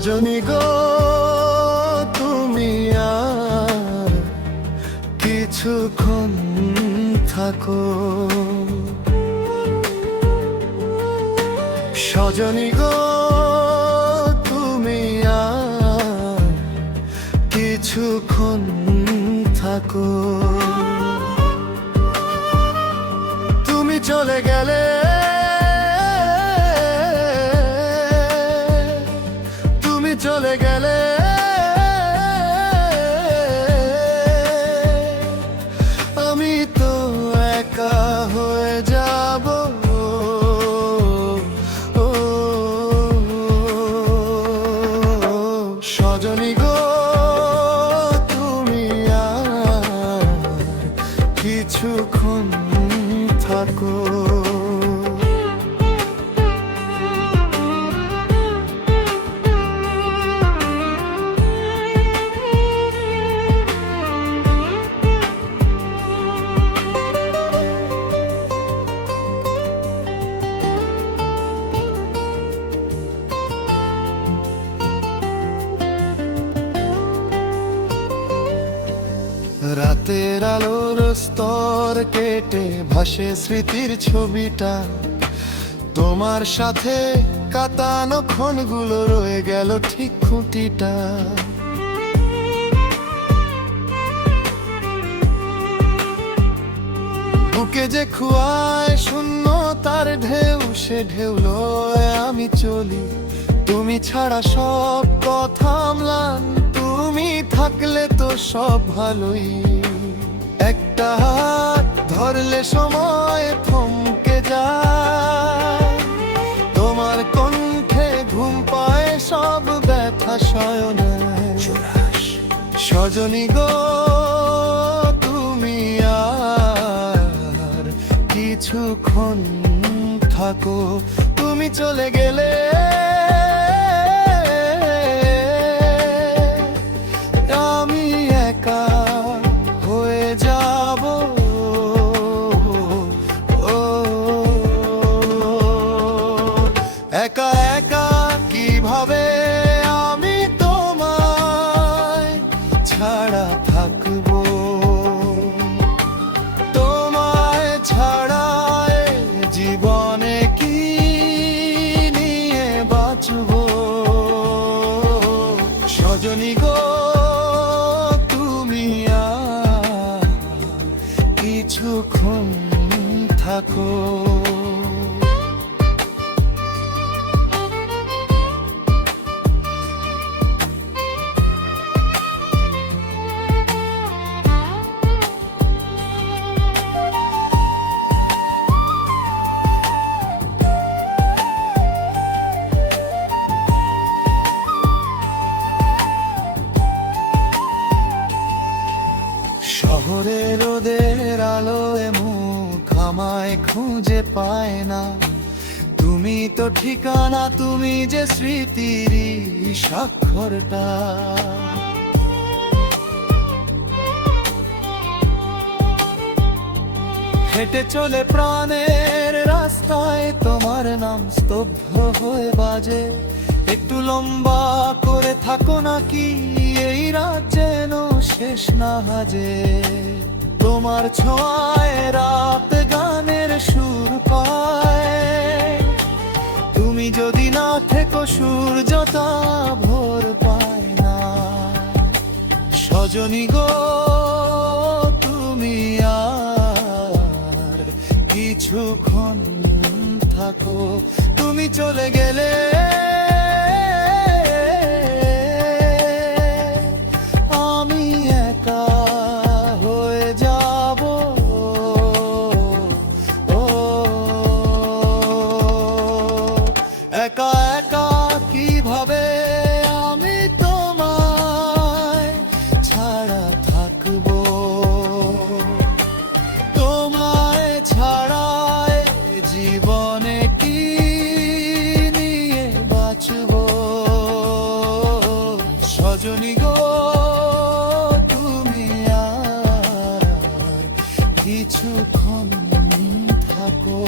সজনী গো তুমি আর কিছুক্ষণ থাকো। সজনী গো তুমি আর কিছুক্ষণ থাকো। তুমি চলে গেলে চলে গেলে আমি তো একা হয়ে যাব। সজনী গো তুমি আর কিছুক্ষণ থাকো। রাতের আলোর স্তর কেটে ভাসে স্মৃতির ছবিটা, তোমার সাথে কাটানো ক্ষণগুলো রয়ে গেল ঠিক খুঁটিটা। বুকে যে খুয়ায় শূন্য তার ঢেউ, সে ঢেউ লয়ে আমি চলি। তুমি ছাড়া সব কথা ম্লান, তুমি থাকলে তো সব ভালোই। একটা হাত ধরলে সময় থমকে যায়, তোমার কণ্ঠে ঘুম পায় সব ব্যথা শয়নে। সজনী গো তুমি আর কিছুক্ষণ থাকো। তুমি চলে গেলে আমি একা হয়ে যাব। একা একা কিভাবে আমি তোমায় ছাড়া থাকবো। তোমায় ছাড়া জীবনে কি নিয়ে বাঁচবো। সজনী গো তুমি আর কিছুক্ষণ থাকো। শহরের রোদের আলোয় মুখ আমায় খুঁজে পায় না। তুমি তো ঠিকানা, তুমি যে স্মৃতির স্বাক্ষরটা। হেঁটে চলে প্রাণের রাস্তায় তোমার নাম স্তব্ধ হয়ে বাজে। একটু লম্বা করে থাকো নাকি এই রাত যেন শেষ না হাজে। তোমার ছোঁয়ায় রাত গানের সুর পায়, তুমি যদি না থেকো সূর্যটা ভোর পায় না। সজনী গো তুমি আর কিছুক্ষণ থাকো। তুমি চলে গেলে আমি একা হয়ে যাব। একা একা কিভাবে আমি তোমায় ছাড়া থাকবো। তোমায় ছাড়া জীবনে কি নিয়ে বাঁচবো। সজনী গো তুমি আর কিছুক্ষণ থাকো।